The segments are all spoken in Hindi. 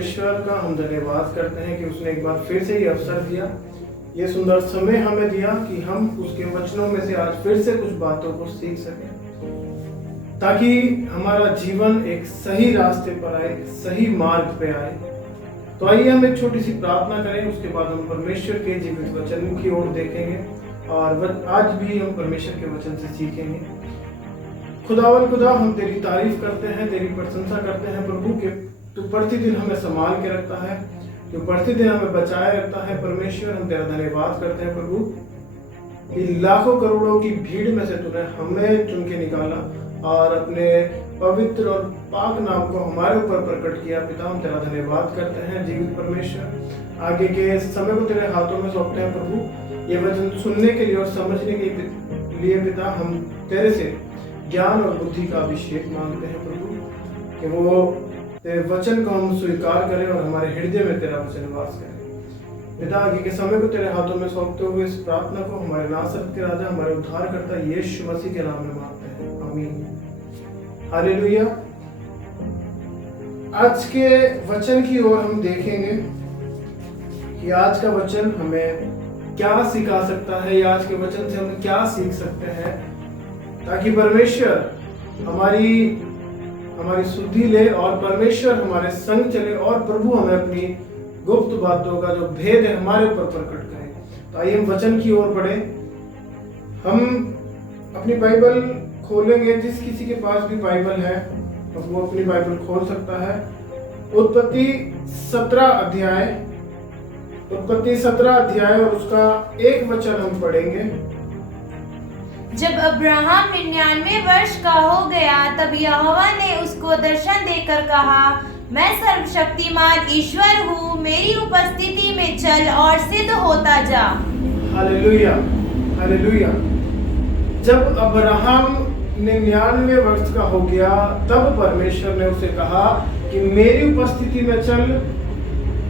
परमेश्वर का हम धन्यवाद करते हैं कि उसने एक बार फिर से ये अवसर दिया, ये सुंदर समय हमें दिया कि हम उसके वचनों में से आज फिर से कुछ बातों को सीख सकें, ताकि हमारा जीवन एक सही रास्ते पर आए, सही मार्ग पे आए। तो आइए हम एक छोटी सी प्रार्थना करें, उसके बाद हम परमेश्वर के जीवित वचन की ओर देखेंगे और आज भी हम परमेश्वर के वचन से सीखेंगे। खुदा हम तेरी तारीफ करते हैं, तेरी प्रशंसा करते हैं प्रभु के तू प्रतिदिन हमें संभाल के रखता है, तू प्रतिदिन हमें बचाए रखता है। परमेश्वर हम तेरा धन्यवाद करते हैं प्रभु कि लाखों करोड़ों की भीड़ में से तूने हमें चुन के निकाला और अपने पवित्र और पाक नाम को हमारे ऊपर प्रकट किया। पिता हम तेरा धन्यवाद करते हैं। जीवित परमेश्वर आगे के समय को तेरे हाथों में सौंपते हैं प्रभु, ये वचन सुनने के लिए और समझने के लिए पिता हम तेरे से ज्ञान और बुद्धि का अभिषेक मांगते हैं प्रभु, कि वो तेरे वचन को हम स्वीकार करें और हमारे हृदय में तेरा वचन वास करे। पिता आगे के समय को तेरे हाथों में सौंपते हुए इस प्रार्थना को हमारे नासरत के राजा, हमारे उद्धारकर्ता यीशु मसीह के नाम में मांगते हैं, आमीन। हालेलुया। आज के वचन की ओर हम देखेंगे कि आज का वचन हमें क्या सिखा सकता है या आज के वचन से हम क्या सीख सकते हैं, ताकि परमेश्वर हमारी सुधि ले और परमेश्वर हमारे संग चले और प्रभु हमें अपनी गुप्त बातों का जो भेद है हमारे ऊपर प्रकट करे। तो आइए हम वचन की ओर बढ़े। हम अपनी बाइबल खोलेंगे, जिस किसी के पास भी बाइबल है तो वो अपनी बाइबल खोल सकता है। उत्पत्ति 17 अध्याय और उसका एक वचन हम पढ़ेंगे। जब अब्राहम 99 वर्ष का हो गया तब यहोवा ने उसको दर्शन देकर कहा, मैं सर्वशक्तिमान ईश्वर हूँ, मेरी उपस्थिति में चल और सिद्ध होता जा। Hallelujah, hallelujah. जब अब्राहम 99 वर्ष का हो गया तब परमेश्वर ने उसे कहा कि मेरी उपस्थिति में चल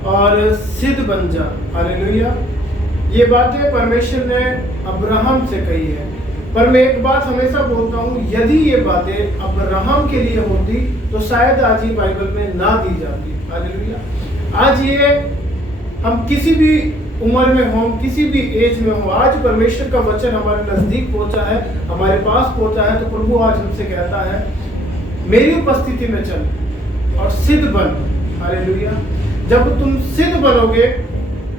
और सिद्ध बन जा। हालेलुया। ये बातें परमेश्वर ने अब्राहम से कही है, पर मैं एक बात हमेशा बोलता हूँ, यदि ये बातें अब्राहम के लिए होती तो शायद आज ही बाइबल में ना दी जाती। हालेलुया। आज ये हम किसी भी उम्र में हो, किसी भी एज में हो, आज परमेश्वर का वचन हमारे नजदीक पहुंचा है, हमारे पास पहुंचा है, तो प्रभु आज हमसे कहता है मेरी उपस्थिति में चल और सिद्ध बन। हालेलुया। जब तुम सिद्ध बनोगे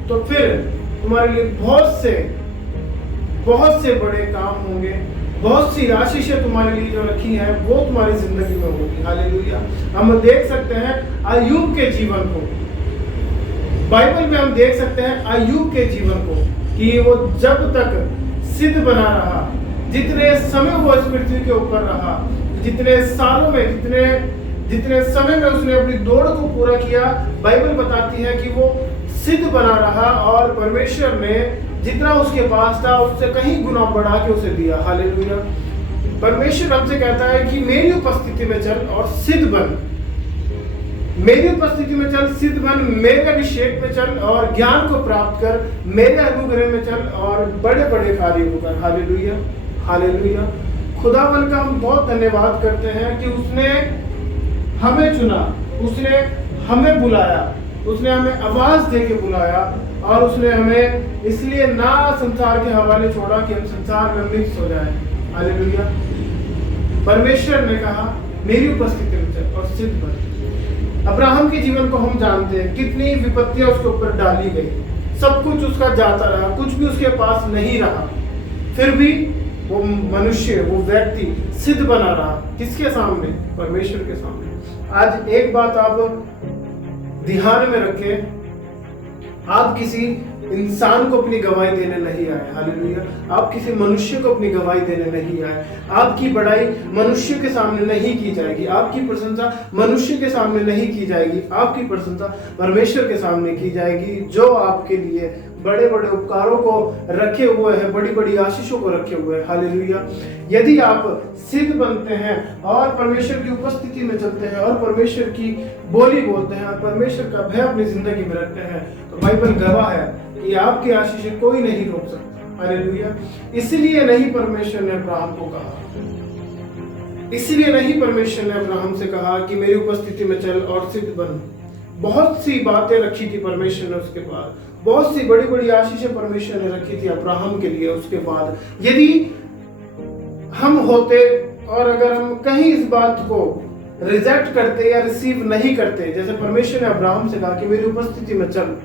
तो फिर तुम्हारे लिए बहुत से बड़े काम होंगे, बहुत सी आशीषें तुम्हारे लिए जो रखी है वो तुम्हारी जिंदगी में होगी। हालेलुया। हम देख सकते हैं अय्यूब के जीवन को, बाइबल में हम देख सकते हैं अय्यूब के जीवन को कि वो जब तक सिद्ध बना रहा, जितने समय वो इस पृथ्वी के ऊपर रहा, जितने सालों में, जितने समय में उसने अपनी दौड़ को पूरा किया, बाइबल बताती है कि वो सिद्ध बना रहा और परमेश्वर ने जितना उसके पास था उससे कहीं गुना बढ़ा के उसे दिया। हालेलुया। परमेश्वर हमसे कहता है कि मेरी उपस्थिति में चल और सिद्ध बन, मेरी उपस्थिति में चल, सिद्ध बन, मेरे अभिषेक में चल और ज्ञान को प्राप्त कर, मेरे अनुग्रह में चल और बड़े बड़े कार्य को कर। Hallelujah, hallelujah. खुदावन का हम बहुत धन्यवाद करते हैं कि उसने हमें चुना, उसने हमें बुलाया, उसने हमें आवाज दे के बुलाया और उसने हमें इसलिए ना संसार के हवाले छोड़ा कि हम संसार में मिक्स हो जाए। हालेलुया। परमेश्वर ने कहा मेरी उपस्थिति में चल और सिद्ध बन। अब्राहम के जीवन को हम जानते हैं, कितनी विपत्तियां उसके ऊपर डाली गई, सब कुछ उसका जाता रहा, कुछ भी उसके पास नहीं रहा, फिर भी वो मनुष्य, वो व्यक्ति सिद्ध बना रहा। किसके सामने? परमेश्वर के सामने। आज एक बात आप ध्यान में रखें, आप किसी इंसान को अपनी गवाही देने नहीं आए। हालेलुया। आप किसी मनुष्य को अपनी गवाही देने नहीं आए। आपकी बड़ाई मनुष्य के सामने नहीं की जाएगी, आपकी प्रशंसा मनुष्य के सामने नहीं की जाएगी, आपकी प्रशंसा परमेश्वर के सामने की जाएगी, जो आपके लिए बड़े बड़े उपकारों को रखे हुए हैं, बड़ी बड़ी आशीषों को रखे हुए हैं। हालेलुया। यदि आप सिद्ध बनते हैं और परमेश्वर की उपस्थिति में चलते हैं और परमेश्वर की बोली बोलते हैं और परमेश्वर का भय अपनी जिंदगी में रखते हैं, तो बाइबल गवाह है कि आपकी आशीष कोई नहीं रोक सकता। हालेलुया। इसलिए नहीं परमेश्वर ने अब्राहम को कहा, इसलिए नहीं परमेश्वर ने अब्राहम से कहा कि मेरी उपस्थिति में चल और सिद्ध बन। बहुत सी बातें रखी थी परमेश्वर ने उसके बाद, बहुत सी बड़ी बड़ी आशीषें परमेश्वर ने रखी थी अब्राहम के लिए। उसके बाद यदि हम होते और अगर हम कहीं इस बात को रिजेक्ट करते या रिसीव नहीं करते, जैसे परमेश्वर ने अब्राहम से कहा कि मेरी उपस्थिति में चल,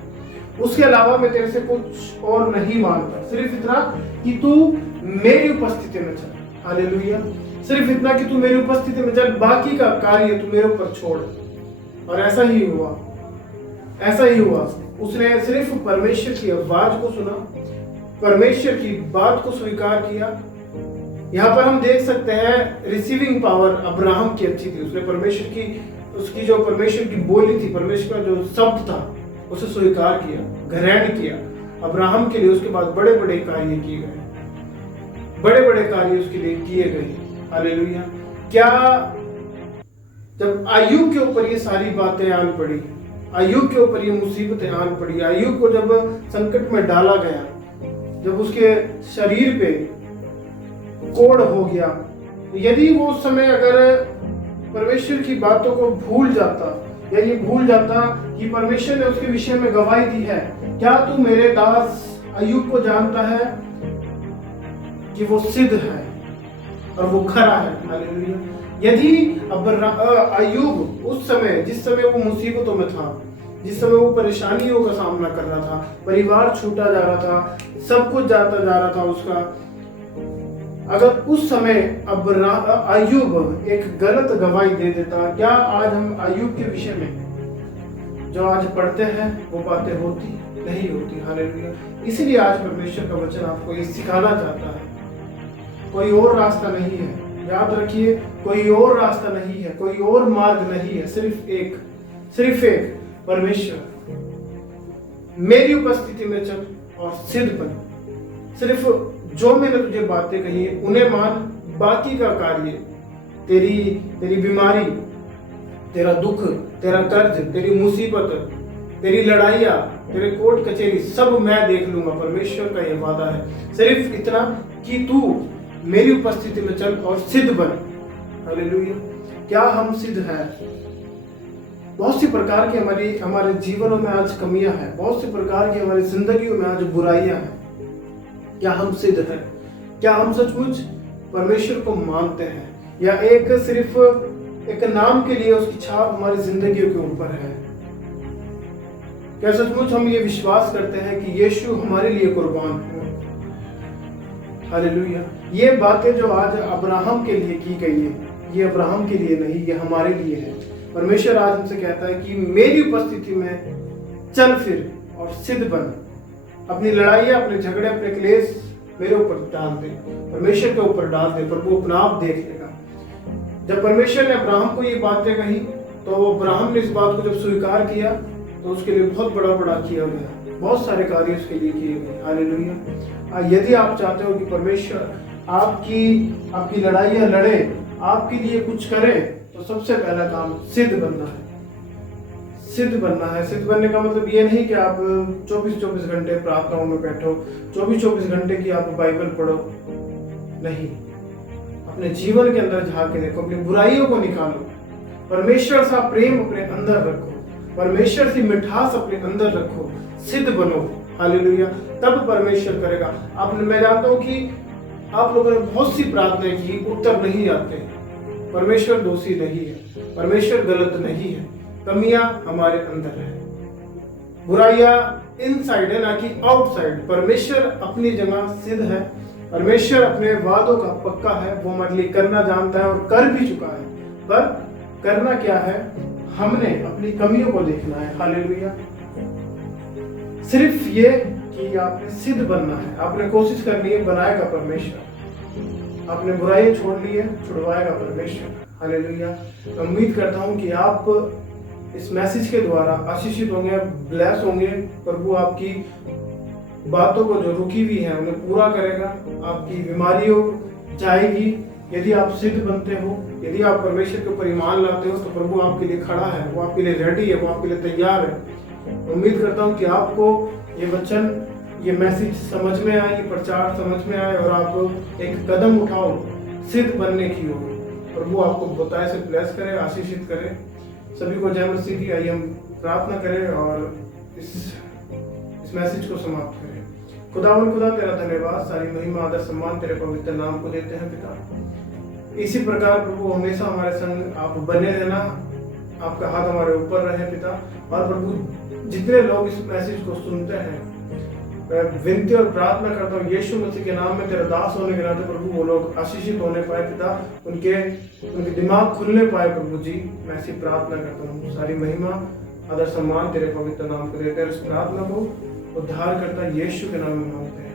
उसके अलावा मैं तेरे से कुछ और नहीं मांगता, सिर्फ इतना कि तू मेरी उपस्थिति में चल। हालेलुया। सिर्फ इतना कि तू मेरी उपस्थिति में चल, बाकी का कार्य तू मेरे ऊपर छोड़। और ऐसा ही हुआ, ऐसा ही हुआ। उसने सिर्फ परमेश्वर की आवाज को सुना, परमेश्वर की बात को स्वीकार किया। यहाँ पर हम देख सकते हैं रिसीविंग पावर अब्राहम की अच्छी थी। उसने परमेश्वर की, उसकी जो परमेश्वर की बोली थी, परमेश्वर का जो शब्द था, उसे स्वीकार किया, ग्रहण किया अब्राहम के लिए। उसके बाद बड़े बड़े कार्य किए गए, बड़े बड़े कार्य उसके लिए किए गए। हालेलुया। क्या जब अय्यूब के ऊपर ये सारी बातें आन पड़ी, अय्यूब के ऊपर ये मुसीबतें आन पड़ी, अय्यूब को जब संकट में डाला गया, जब उसके शरीर पे कोढ़ हो गया, यदि वो उस समय अगर परमेश्वर की बातों को भूल जाता या ये भूल जाता कि परमेश्वर ने उसके विषय में गवाही दी है, क्या तू मेरे दास अय्यूब को जानता है कि वो सिद्ध है और वो खरा है। हालेलुया। यदि अय्यूब उस समय, जिस समय वो मुसीबतों में था, जिस समय वो परेशानियों का सामना कर रहा था, परिवार छूटा जा रहा था, सब कुछ जाता जा रहा था उसका, अगर उस समय अय्यूब एक गलत गवाही दे देता, क्या आज हम अय्यूब के विषय में जो आज पढ़ते हैं वो बातें होती? नहीं होती। हालेलुया। इसलिए आज परमेश्वर का वचन आपको ये सिखाना चाहता है, कोई और रास्ता नहीं है। याद रखिए, कोई और रास्ता नहीं है, कोई और मार्ग नहीं है, सिर्फ एक, सिर्फ एक, परमेश्वर। मेरी उपस्थिति में चल और सिद्ध बन। सिर्फ जो मैंने तुझे बातें कही है उन्हें मान, बाकी का कार्य, तेरी बीमारी, तेरा दुख, तेरा कर्ज, तेरी मुसीबत, तेरी लड़ाइयाँ, तेरे कोर्ट कचहरी, सब मैं देख लूंगा। परमेश्वर का यह वादा है। सिर्फ इतना कि तू मेरी उपस्थिति में चल और सिद्ध बन। हालेलुया। क्या हम सिद्ध हैं? बहुत सी प्रकार की हमारे जीवनों में आज कमियां हैं, बहुत सी प्रकार की हमारी जिंदगियों में आज बुराइयां हैं। क्या हम सिद्ध हैं? क्या हम सचमुच परमेश्वर को मानते हैं, या एक सिर्फ एक नाम के लिए उसकी छाप हमारी जिंदगियों के ऊपर है? क्या सचमुच हम ये विश्वास करते हैं कि यीशु हमारे लिए कुर्बान हुआ? हालेलुया। ये बातें जो आज अब्राहम के लिए की गई है, ये अब्राहम के लिए नहीं, ये हमारे लिए है। परमेश्वर आज हमसे कहता है कि मेरी उपस्थिति में चल फिर और सिद्ध बन। अपनी लड़ाइयाँ, अपने झगड़े, अपने क्लेश मेरे ऊपर डाल दे, परमेश्वर के ऊपर डाल दे, प्रभु अपना आप देख लेगा। जब परमेश्वर ने अब्राहम को ये बातें कही, तो अब्राहम ने इस बात को जब स्वीकार किया, तो उसके लिए बहुत बड़ा किया गया, बहुत सारे कार्य उसके लिए किए गए। हालेलुया। यदि आप चाहते हो कि परमेश्वर आपकी लड़ाइयाँ लड़े, आपके लिए कुछ करे, तो सबसे पहला काम सिद्ध बनना है। सिद्ध बनना है। सिद्ध बनने का मतलब ये नहीं कि आप 24 घंटे प्रार्थनाओं में बैठो, 24 घंटे की आप बाइबल पढ़ो, नहीं। अपने जीवन के अंदर झांक के देखो, अपनी बुराइयों को निकालो, परमेश्वर सा प्रेम अपने अंदर रखो, परमेश्वर से मिठास अपने अंदर रखो, सिद्ध बनो। हालेलुया। तब परमेश्वर करेगा। मैं जानता हूं कि आप लोगों ने बहुत सी प्रार्थनाएं की, उत्तर नहीं आते। परमेश्वर दोषी नहीं है, परमेश्वर गलत नहीं है, कमियां हमारे अंदर है, बुराइयां इनसाइड है, ना कि आउटसाइड। परमेश्वर अपनी जगह सिद्ध है, परमेश्वर अपने वादों का पक्का है, वो हमारे लिए करना जानता है और कर भी चुका है। पर करना क्या है? हमने अपनी कमियों को देखना है। हालेलुया। सिर्फ ये कि आपने सिद्ध बनना है, आपने कोशिश करनी है, बनाएगा परमेश्वर। आपने बुराई छोड़ ली है, छुड़वाएगा परमेश्वर। हालेलुया। उम्मीद करता हूं कि आप इस मैसेज के द्वारा आशीषित होंगे, ब्लेस होंगे। प्रभु आपकी बातों को जो रुकी हुई है उन्हें पूरा करेगा, आपकी बीमारियों जाएगी। यदि आप सिद्ध बनते हो, यदि आप परमेश्वर के ऊपर ईमान लाते हो, तो प्रभु आपके लिए खड़ा है, वो आपके लिए रेडी है, वो आपके लिए तैयार है। उम्मीद करता हूँ कि आपको ये वचन, ये मैसेज समझ में आए, ये प्रचार समझ में आए और आप एक कदम उठाओ सिद्ध बनने की ओर। प्रभु आपको बताए से ब्लेस करे, आशीषित करे। सभी को जय मसीह की। आइए हम प्रार्थना करें और इस मैसेज को समाप्त करें। खुदावन खुदा तेरा धन्यवाद, सारी महिमा आदर सम्मान तेरे पवित्र नाम को देते हैं पिता। इसी प्रकार प्रभु हमेशा हमारे संग आप बने रहना, आपका हाथ हमारे ऊपर रहे पिता। और प्रभु जितने लोग इस मैसेज को सुनते हैं, मैं विनती और प्रार्थना करता हूँ यीशु मसीह के नाम में, तेरा दास होने के नाते प्रभु वो लोग आशीषित होने पाए पिता, उनके दिमाग खुलने पाए प्रभु जी। मैं ऐसी प्रार्थना करता हूँ, सारी महिमा आदर सम्मान तेरे पवित्र नाम को देते हैं। इस प्रार्थना को उद्धार करता यीशु के नाम में मांगते हैं।